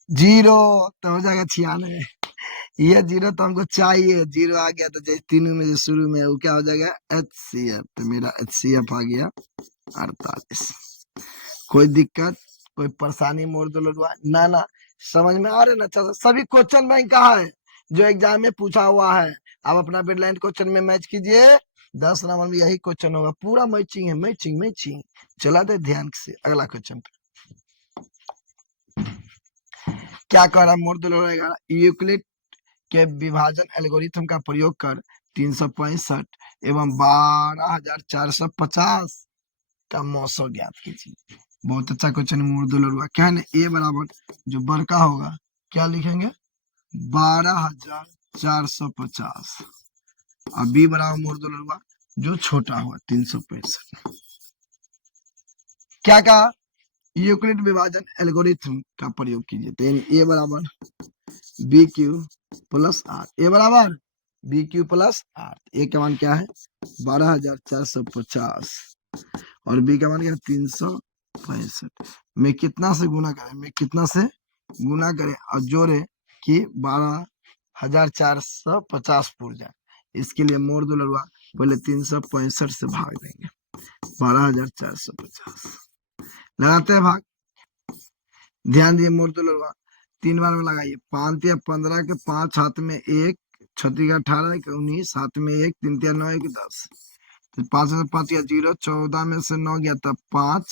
0, तो हो जाएगा 96। ये 0 तो हमको चाहिए, 0 आ गया तो जैसे तीनों में जो शुरू में है वो क्या हो जाएगा HCF। तो मेरा HCF आ गया 48। कोई दिक्कत कोई परेशानी मोर दुलरवा ना ना, समझ में आ रहे ना। अच्छा सभी क्वेश्चन बैंक कहा है जो एग्जाम में पूछा हुआ है, आप अपना बिडलाइन क्वेश्चन में मैच कीजिए, 10 नंबर में यही क्वेश्चन होगा, पूरा मैचिंग है, मैचिंग मैचिंग। चला दे ध्यान से अगला क्वेश्चन पे। क्या कह रहा है मोर दुलरवा, यूक्लिड के विभाजन एल्गोरिथम का प्रयोग कर 365 एवं 12450 का मौसो ज्ञात कीजिए। बहुत अच्छा क्वेश्चन मोर दुलरवा। क्या है, ए बराबर जो बड़का होगा क्या लिखेंगे 12450 और बी बराबर मोर दुलरवा जो छोटा हुआ 365। क्या कहा, यूक्लिड विभाजन एल्गोरिथम का प्रयोग कीजिए। तो ए बराबर बी क्यू प्लस आर, ए बराबर बी क्यू प्लस आर। ए का मान क्या है 12450 और बी का मान क्या 365 में कितना से गुना करें, में कितना से गुना करें और जोड़े कि 12450 पूर जाए। इसके लिए मोर दुलरवा पहले 365 से भाग देंगे, 12450 लगाते हैं भाग। ध्यान दिए मोर दुलरवा, 3 बार में लगाइए, 5 या 15 के 5 हाथ में 1, 6 का 18 के 19, हाथ में 1, 3 या 9 1 10, तो 5 से 5 या 0, 14 में से 9 गया तब 5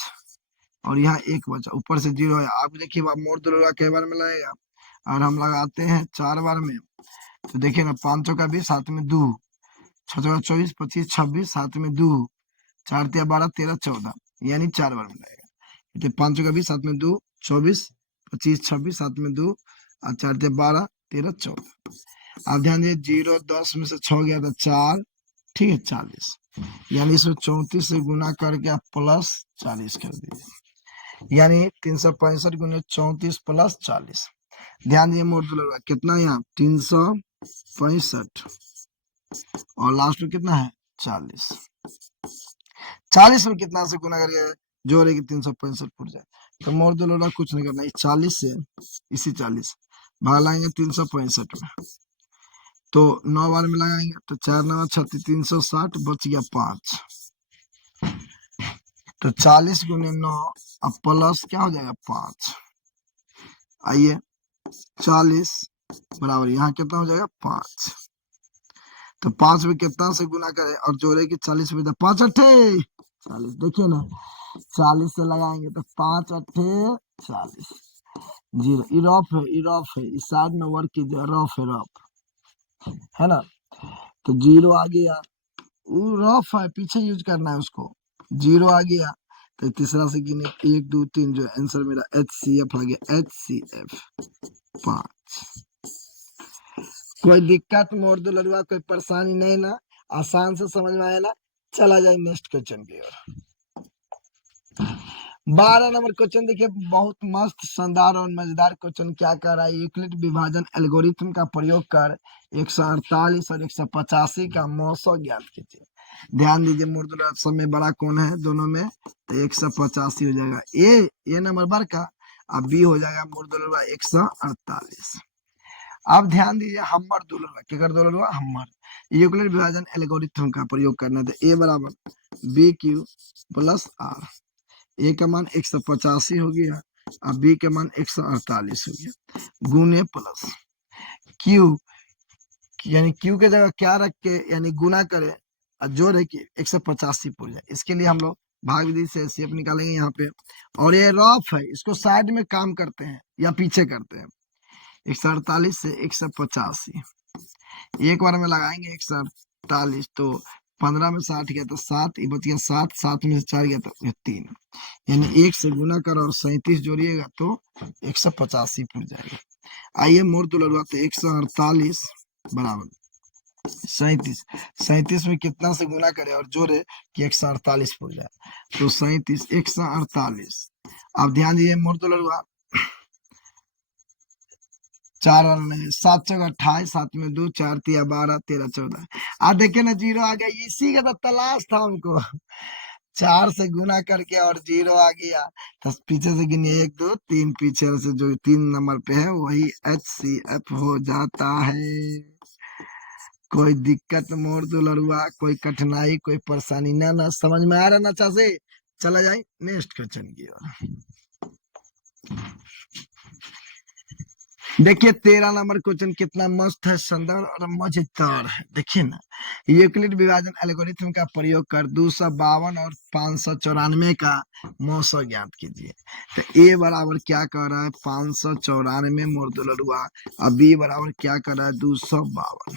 और यहाँ 1 बचा, ऊपर से 0 है। आप देखिए मोर दुलरवा कई बार में लगेगा, और हम लगाते हैं 4 बार में। तो देखिए ना 5 का 20, हाथ में 2, 6 का 24, 25, 26, हाथ में 2, 4 या 12, 13, 14, यानी 4 बार में लगेगा। 5 का 20, हाथ में 2, 24, 25, 26, हाथ में 2 और 4 या 12, 13, 14। आप ध्यान दीजिए 0 10 में से 6 गया था 4, ठीक है 40, यानी इसमें 34 से गुना करके आप प्लस 40 कर दीजिए। यानी 365 गुने 34 प्लस 40। ध्यान दिए मोड़ कितना यहाँ 365 और लास्ट में कितना है 40। 40 में कितना से गुना करके जोड़ेगी 365 फुट जाए। तो मोड़ कुछ नहीं करना, 40 से इसी 40 भाग लाएंगे 365 में, तो 9 बार में लगाएंगे तो 4 9 36 360 बच गया 5। तो 40 गुने 9 अब प्लस क्या हो जाएगा 5। आइए 40 बराबर यहाँ कितना हो जाएगा 5। तो 5 में कितना से गुना करे और जोड़े कि 40 में, तो 5 अट्ठे 40। देखिए ना 40 से लगाएंगे तो 5 अट्ठे 40 जीरो। रफ है इस साइड में वर्क कीजिए, रफ है ना। तो जीरो आ गया, रफ है पीछे यूज करना है उसको। जीरो आ गया तो तीसरा से गिने 1 2 3, जो आंसर मेरा HCF आ गया, HCF 5। कोई दिक्कत मोड़ दो लड़ुआ, कोई परेशानी नहीं ना, आसान से समझ में आया ना। चला जाए नेक्स्ट क्वेश्चन की ओर। 12 नंबर क्वेश्चन देखिए, बहुत मस्त शानदार और मजेदार क्वेश्चन क्या कर रहा है। यूक्लिड विभाजन एल्गोरिथम का प्रयोग कर 148 और 185 का मौसो ज्ञात कीजिए। ध्यान दीजिए मूर्धन्य सब में बड़ा कौन है दोनों में, तो 185 हो जाएगा ए नंबर बार का, अब बी हो जाएगा मूर्धन्य 148। अब ध्यान दीजिए हम्मर दुलरवा क्या कर दुलरवा हम्मर यूक्लिड विभाजन एल्गोरिथम का प्रयोग करना, तो ए बराबर बी क्यू प्लस आर। ए का मान 185 हो गया, अब बी का मान 148 हो गया, गुने प्लस क्यू, यानी क्यू के जगह क्या रख के यानी गुना करे और जोड़े कि 185 पूर जाए। इसके लिए हम लोग भाग विधि से शेप निकालेंगे यहाँ पे। और ये रफ है, इसको साइड में काम करते हैं या पीछे करते हैं। 148 से 185 एक बार में लगाएंगे 148, तो 15 में 60 गया तो 7, ये बच गया 7, 7 में से 4 गया तो 3, यानी 1 से गुना कर और 37 जोड़िएगा तो 185 पूर जाएगा। आइए मोड़ दुलरवा, तो 148 बराबर 37 में कितना से गुना करे और जोड़े कि 148 पूर जाए, तो 37 148। अब ध्यान दीजिए मोड़ दुलरवा 4 और नहीं 7 चौक 28, 7 में 2 4 3 12 13 14। अब देखिए ना जीरो आ गया, इसी का तो तलाश था हमको। 4 से गुना करके और जीरो आ गया, तो पीछे से गिनिए 1 2 3, पीछे से जो 3 नंबर पे है वही HCF हो जाता है। कोई दिक्कत मोड़ दो लड़ुआ, कोई कठिनाई कोई परेशानी ना समझ में आ रहा ना अच्छा से। चला जाए नेक्स्ट क्वेश्चन की ओर। देखिए 13 नंबर क्वेश्चन कितना मस्त है, सुंदर और मजेदार है। देखिए ना, यूक्लिड विभाजन एल्गोरिथम का प्रयोग कर 252 और 594 का मौसो ज्ञात कीजिए। तो ए बराबर क्या कर रहा है 594 मोड़ दो लड़ुआ, और बी बराबर क्या कर रहा है 252।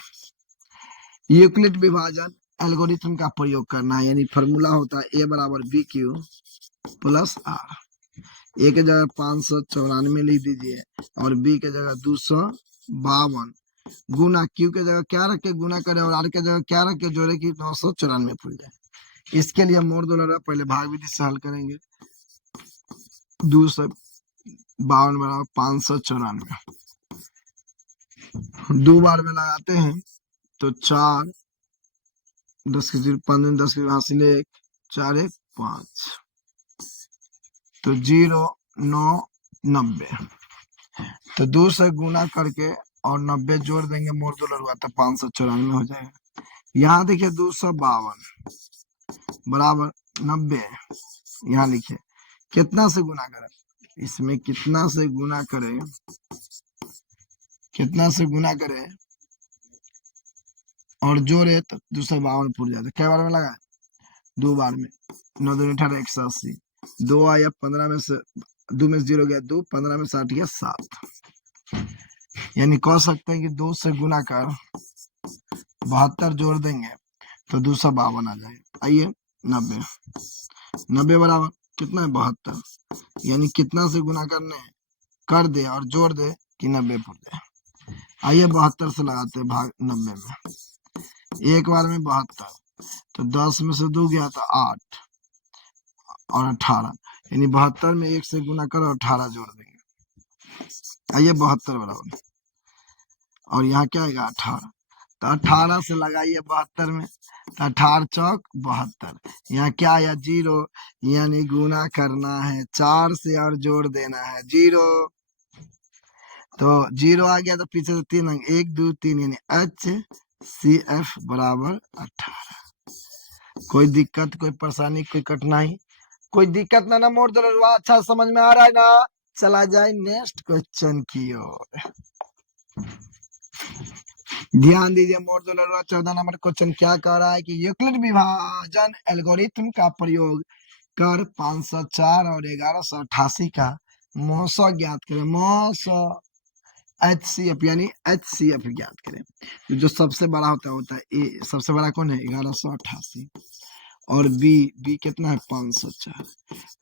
यूक्लिड विभाजन एल्गोरिथम का प्रयोग करना है, यानी फॉर्मूला होता है ए बराबर बी क्यू प्लस आर। ए के जगह 594 लिख दीजिए और बी के जगह 252, गुना क्यू के जगह क्या रख के गुना करे और आर के जगह क्या रख के जोड़े कि 994 फुल जाए। इसके लिए मोड़ दो लड़ा, पहले भाग विधि से हल करेंगे। 252 बराबर 594, 2 बार में लगाते हैं तो 4 10 के 0 5 10 के हासिल 1 4 1 5, तो 0 9 90, तो 2 से गुना करके और 90 जोड़ देंगे मोड़ दो लड़ुआ, तो 594 हो जाएगा। यहाँ देखिए 252 बराबर 90, यहाँ लिखिए कितना से गुना करें, इसमें कितना से गुना करें, कितना से गुना करें और जोड़े तो 252 पूर जाए। तो क्या बार में लगा 2 बार में, 9 2 18 180, 2 आया 15 में से 2 में से 0 गया 2, 15 में 60 गया 7, यानी कह सकते हैं कि 2 से गुना कर 72 जोड़ देंगे तो 252 आ जाएगा। आइए 90 बराबर कितना है 72, यानी कितना से गुना करने कर दे और जोड़ दे कि 90 पूर दे। आइए 72 से लगाते हैं भाग 90 में, एक बार में 72, तो 10 में से 2 गया तो 8 और 18, यानी 72 में 1 से गुना करो, 18 जोड़ देंगे, आइए 72 बराबर, और यहाँ क्या आएगा 18, तो 18 से लगाइए 72 में, तो 18 चौक 72, यहाँ क्या आया 0, यानी गुना करना है 4 से और जोड़ देना है 0, तो 0 आ गया तो पीछे से 3 अंक 1 2 3, यानी HCF बराबर 18। कोई दिक्कत, कोई परेशानी, कोई कठिनाई, कोई दिक्कत ना मोड़ दो, अच्छा समझ में आ रहा है ना। चला जाए नेक्स्ट क्वेश्चन की ओर, ध्यान दीजिए मोड़ दो लड़वा। 14 नंबर क्वेश्चन क्या कह रहा है कि यूक्लिड विभाजन एल्गोरिथम का प्रयोग कर 504 और 1188 का मौसा ज्ञात करें। मौसा HCF यानी HCF ज्ञात करें, तो जो सबसे बड़ा होता है ए, सबसे बड़ा कौन है 1188, और बी कितना है 504।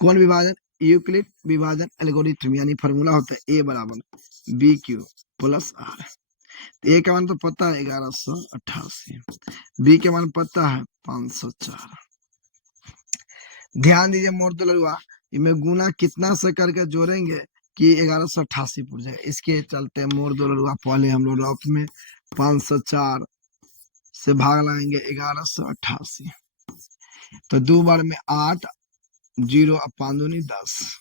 कौन विभाजन, यूक्लिड विभाजन एल्गोरिथम, यानी फॉर्मूला होता है ए बराबर BQ प्लस R। ए का मान तो पता है 1188, बी के मान पता है 504। ध्यान दीजिए मोड़ दो लड़ुआ, इनमें गुना कितना से करके जोड़ेंगे कि 1188 पूछ जाएगा। इसके चलते मोड़ दो लड़ुआ, पहले हम लोग रफ में 504 से भाग लगाएंगे 1188, तो 2 बार में 8, 0 और 5 दूनी 10,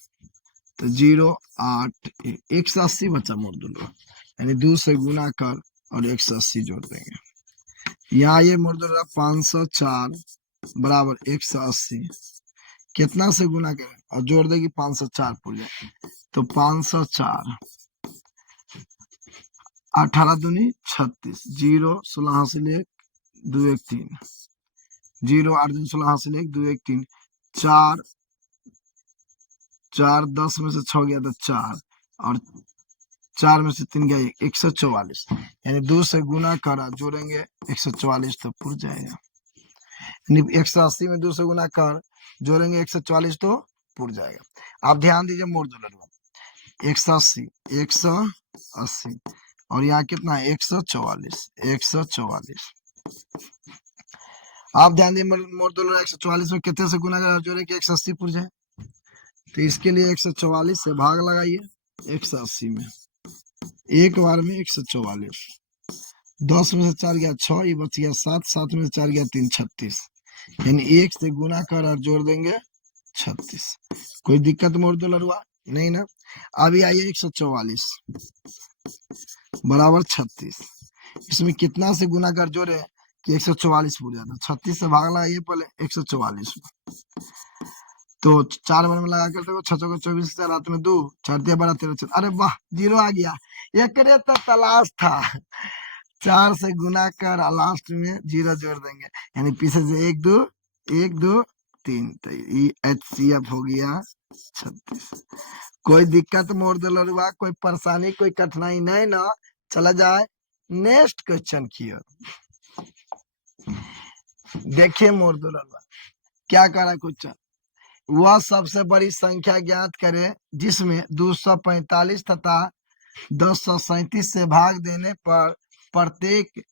तो 0 8 180 बचा मोड़ दो लड़ुआ, यानी 2 से गुना कर और 180 जोड़ देंगे। यहाँ ये मोड़ दो लड़ुआ 504 बराबर 180, कितना से गुना करें और जोड़ देगी 504 पूछ जाए, तो 504 18 दूनी 36, 0 16 हासिल 1 2 1 3, 0 8 दूनी 16 हासिल 1 2 1 3, 4 4 10 में से 6 गया तो 4, और 4 में से 3 गया 144, यानी 2 से गुना करा जोड़ेंगे 144 तो पूछ जाएगा, यानी 180 में 2 से गुना कर जोड़ेंगे 144 तो पूछ जाएगा। आप ध्यान दीजिए मोड़ दो लड़वा, 180 180 और यहाँ कितना है 144 144। आप ध्यान दीजिए मोड़ दो लड़वा, 144 में कितने से गुना कर जोड़े कि 180 पूछ जाए, तो इसके लिए 144 से भाग लगाइए 180 में, एक बार में 144, 10 में से 4 गया 6, ये बच गया 7, 7 में से 4 गया 3 36, यानी 1 से गुना कर और जोड़ देंगे 36। कोई दिक्कत मोड़ दो लड़ुआ नहीं ना। अभी आइए 144 बराबर 36, इसमें कितना से गुना कर जोड़े कि 144 पूछ जाता, 36 से भाग लगाइए पहले 144 में, तो 4 बार में लगा कर देखो 6 को 24 से रात में 2 4 दिया 12 13, अरे वाह 0 आ गया, ये करे तो तलाश था। 4 से गुना कर लास्ट में 0 जोड़ देंगे, यानी पीछे से 1 2 1 2 3, तो HCF हो गया 36। कोई दिक्कत मोड़ दो लड़ुआ, कोई परेशानी, कोई कठिनाई नहीं ना। चला जाए नेक्स्ट क्वेश्चन की ओर, देखिए मोड़ दो लड़ुआ क्या कर रहा है क्वेश्चन। वह सबसे बड़ी संख्या ज्ञात करें जिसमें 245 तथा 1037 से भाग देने पर प्रत्येक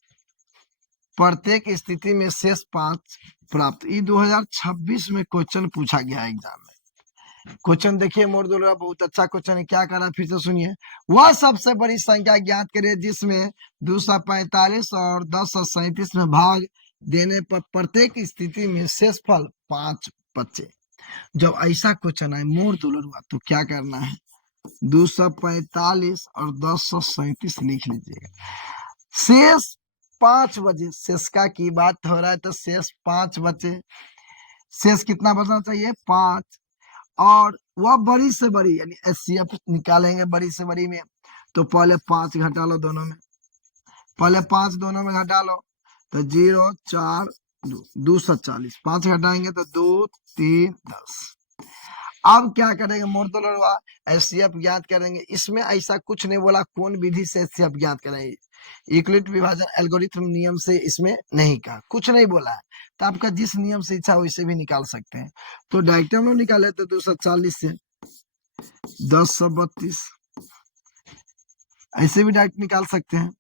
स्थिति में शेष 5 प्राप्त। ये 2026 में क्वेश्चन पूछा गया एग्जाम में। क्वेश्चन देखिए मोड़ दो लड़ुआ, बहुत अच्छा क्वेश्चन है, क्या कर रहा है फिर से सुनिए। वह सबसे बड़ी संख्या ज्ञात करे जिसमें 245 और 1037 में भाग देने पर प्रत्येक स्थिति में शेष फल 5 बचे। जब ऐसा क्वेश्चन आए मोड़ दो लड़ुआ, तो क्या करना है 245 और 1037 लिख लीजिएगा, शेष 5 बचे। शेषका की बात हो रहा है तो शेष 5 बचे, शेष कितना बचना चाहिए 5, और वह बड़ी से बड़ी यानी HCF निकालेंगे बड़ी से बड़ी में, तो पहले 5 घटा लो दोनों में, पहले 5 दोनों में घटा लो, तो 0 4 240, 5 घटाएंगे तो 2 3 10। अब क्या करेंगे मोड़ दो लड़ुआ, HCF ज्ञात करेंगे। इसमें ऐसा कुछ नहीं बोला कौन विधि से HCF ज्ञात करेंगे, यूक्लिड विभाजन एल्गोरिथम नियम से इसमें नहीं कहा, कुछ नहीं बोला है, तो आपका जिस नियम से इच्छा वैसे भी निकाल सकते हैं। तो डायरेक्ट हम लोग निकाले तो 240 से 1032, ऐसे भी डायरेक्ट निकाल सकते हैं।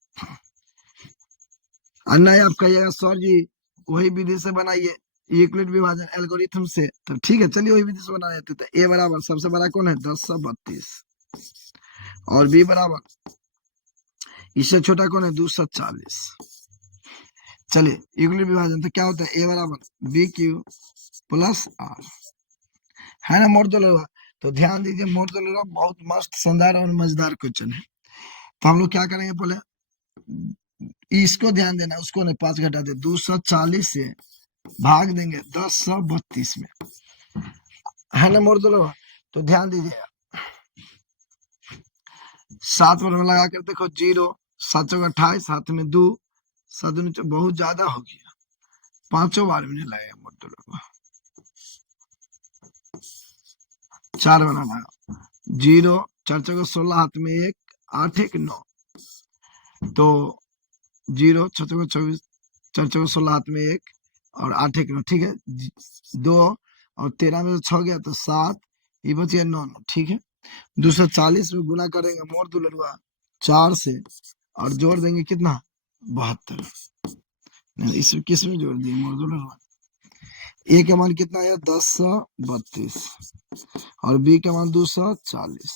और नहीं आप कहिएगा सर जी वही विधि से बनाइए, यूक्लिड विभाजन एल्गोरिथम से। तो ठीक है, चलिए वही विधि से बना देते। तो ए बराबर सबसे बड़ा कौन है 1032 और बी बराबर इससे छोटा कौन है 240। चलिए यूक्लिड विभाजन तो क्या होता है, ए बराबर बी क्यू प्लस आर, है ना मोड़ दो लगा। तो ध्यान दीजिए मोड़ दो लगा बहुत मस्त शानदार और मजेदार क्वेश्चन है। तो हम लोग क्या करेंगे, पहले इसको ध्यान देना, उसको नहीं 5 घटा दे 240 से भाग देंगे 1032 में, है ना मोड़ दो लगा। तो ध्यान दीजिए 7 में लगा कर देखो 0 7 चौक 28 हाथ में 2 7 बहुत ज्यादा हो गया, 5 बार में नहीं लगेगा मोड़ दो लगा। 4 बनाना 0 4 चौक 16 हाथ में 1 8 1 9, तो 0 6 चौक 24 4 चौक 16 हाथ में 1 और 8 1 9, ठीक है 2 और 13 में से 6 गया तो 7, ये बच गया 9 9, ठीक है 240 में गुना करेंगे मोड़ दुलरुआ 4 से और जोड़ देंगे कितना 72, इस किस में जोड़ दिए मोड़ दुलरुआ, ए का मान कितना है 1032 और बी का मान 240,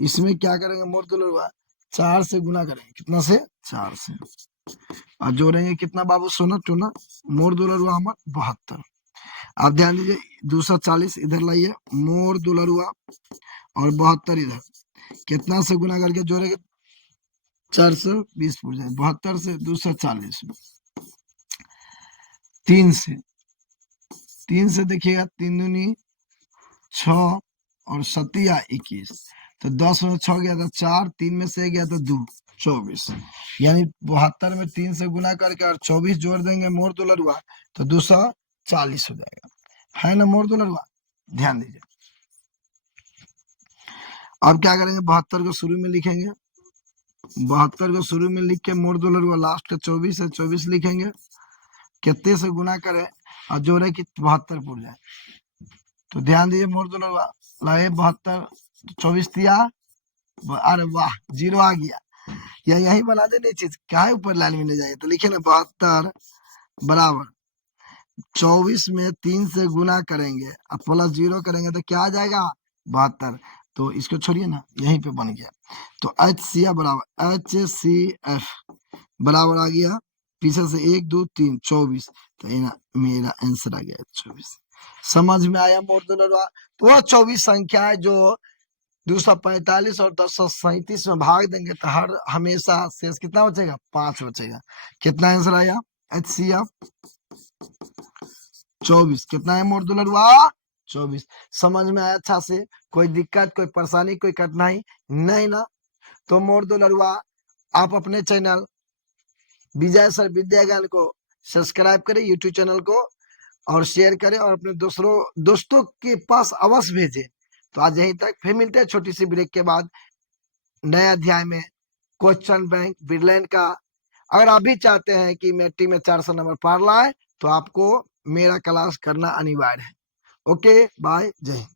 इसमें क्या करेंगे मोड़ दुलरुआ 4 से गुना करेंगे, कितना से 4 से और जोड़ेंगे कितना बाबू सोना टोना मोड़ दुलरुआ हमार 72। आप ध्यान दीजिए 240 इधर लाइए मोड़ दुलरुआ और 72 इधर, कितना से गुना करके जोड़ेंगे 420 पूछ जाए 72 से 240 में 3 से देखिएगा 3 दूनी 6 और 7 21, तो 10 में 6 गया था 4, 3 में से गया था 2 24, यानी 72 में 3 से गुना करके और 24 जोड़ देंगे मोड़ दुलरुआ तो 240 हो जाएगा, है ना मोड़ दुलरुआ। ध्यान दीजिए अब क्या करेंगे 72 को शुरू में लिखेंगे, 72 को शुरू में लिख के मोड़ दुलरुआ लास्ट का 24 है 24 लिखेंगे, कितने से गुना करें और जोड़े कि 72 पूछ जाए। तो ध्यान दीजिए मोड़ दुलरुआ लाए 72 24 दिया, अरे वाह 0 आ गया, या यही बना देने चीज क्या है ऊपर लाइन में ले जाएंगे। तो लिखे ना 72 बराबर 24 में 3 से गुना करेंगे और प्लस 0 करेंगे तो क्या आ जाएगा 72, तो इसको छोड़िए ना यहीं पे बन गया। तो HCF बराबर HCF बराबर आ गया पीछे से 1 2 3 24, तो मेरा आंसर आ गया 24। समझ में आया मोड़ दुलरुआ। तो वह 24 संख्या है जो 245 और 1037 में भाग देंगे तो हर हमेशा शेष कितना बचेगा 5 बचेगा। कितना आंसर आया HCF 24, कितना है मोड़ दुलरुआ 24। समझ में आया अच्छा से, कोई दिक्कत कोई परेशानी कोई कठिनाई नहीं ना। तो मोड़ दुलरुआ आप अपने चैनल विजय सर विद्या ज्ञान को सब्सक्राइब करें यूट्यूब चैनल को और शेयर करें और अपने दोस्तों के पास अवश्य भेजें। तो आज यहीं तक, फिर मिलते हैं छोटी सी ब्रेक के बाद नए अध्याय में क्वेश्चन बैंक बिडलैंड का। अगर आप भी चाहते हैं कि मैट्रिक में 400 नंबर पार लाए तो आपको मेरा क्लास करना अनिवार्य है। ओके बाय, जय हिंद।